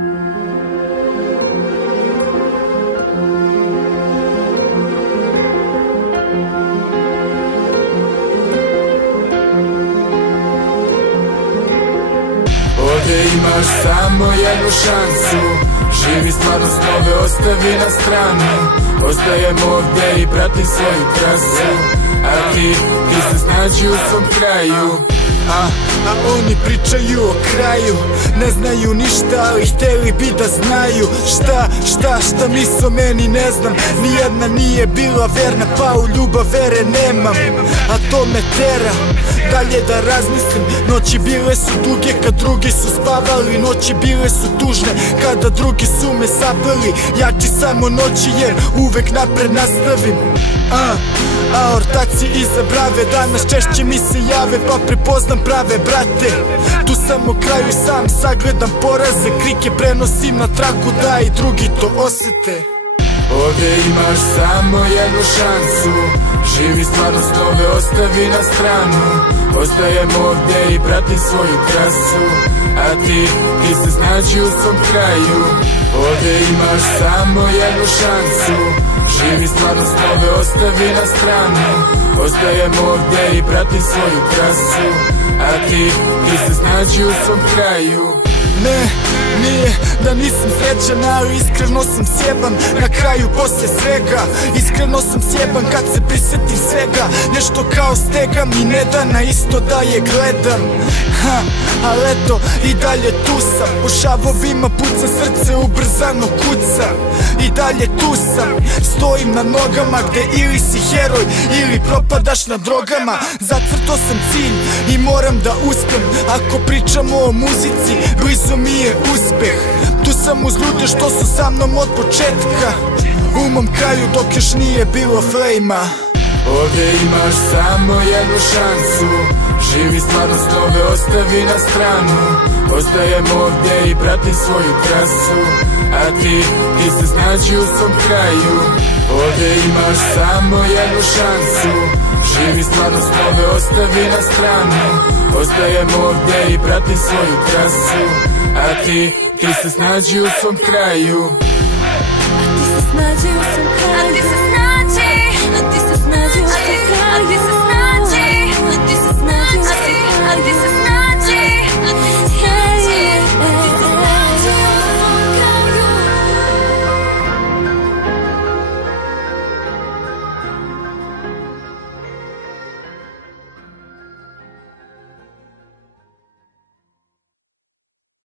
Ovdje imaš samo jednu šansu, živi stvarnost, nove ostavi na stranu. Ostajem ovdje i pratim svoju trasu, a ti se snađi u svom kraju. A oni pričaju o kraju, ne znaju ništa, ali hteli bi da znaju. Šta misle meni ne znam, nijedna nije bila verna, pa u ljubav vere nemam. A to me tera dalje da razmislim. Noći bile su duge kad drugi su spavali, noći bile su tužne kada drugi su me zapali. Jači samo noći jer uvek napred nastavim. A ortaci iza brave danas češće mi se jave, pa prepoznam prave brate. Tu sam u kraju sam sagledam poraze, krike prenosim na traku da i drugi to osete. Ovdje imaš samo jednu šansu, živi stvarnost, nove ostavi na stranu. Ostajem ovdje i pratim svoju trasu, a ti se snađi u svom kraju. Ovdje imaš samo jednu šansu, živi stvarnost, nove ostavi na stranu. Ostajem ovdje i pratim svoju trasu, a ti se snađi u svom kraju. Ne, nije da nisam srećan, ali iskreno sam sjeban. Na kraju posle svega, iskreno sam sjeban kad se prisjetim svega. Nešto kao stegam i ne da na isto da je gledam. Ali eto, i dalje tu sam, po šavovima puca, srce ubrzano kuca. I dalje tu sam, stojim na nogama gde ili si heroj ili propadaš na drogama. Zacrtao sam cilj i moram da uspem. Ako pričamo o muzici, blizu mi je uspeh. Tu sam uz ljude što su sa mnom od početka, u mom kraju dok još nije bilo flejma. Ovdje imaš samo jednu šansu, živi stvarnost, nove ostavi na stranu. Ostajem ovdje i pratim svoju trasu, a ti se snađi u svom kraju. Ovdje imaš samo jednu šansu, živi stvarnost, nove ostavi na stranu. Ostajem ovdje i pratim svoju trasu, a ti se snađi u svom kraju. A ti se snađi u svom kraju.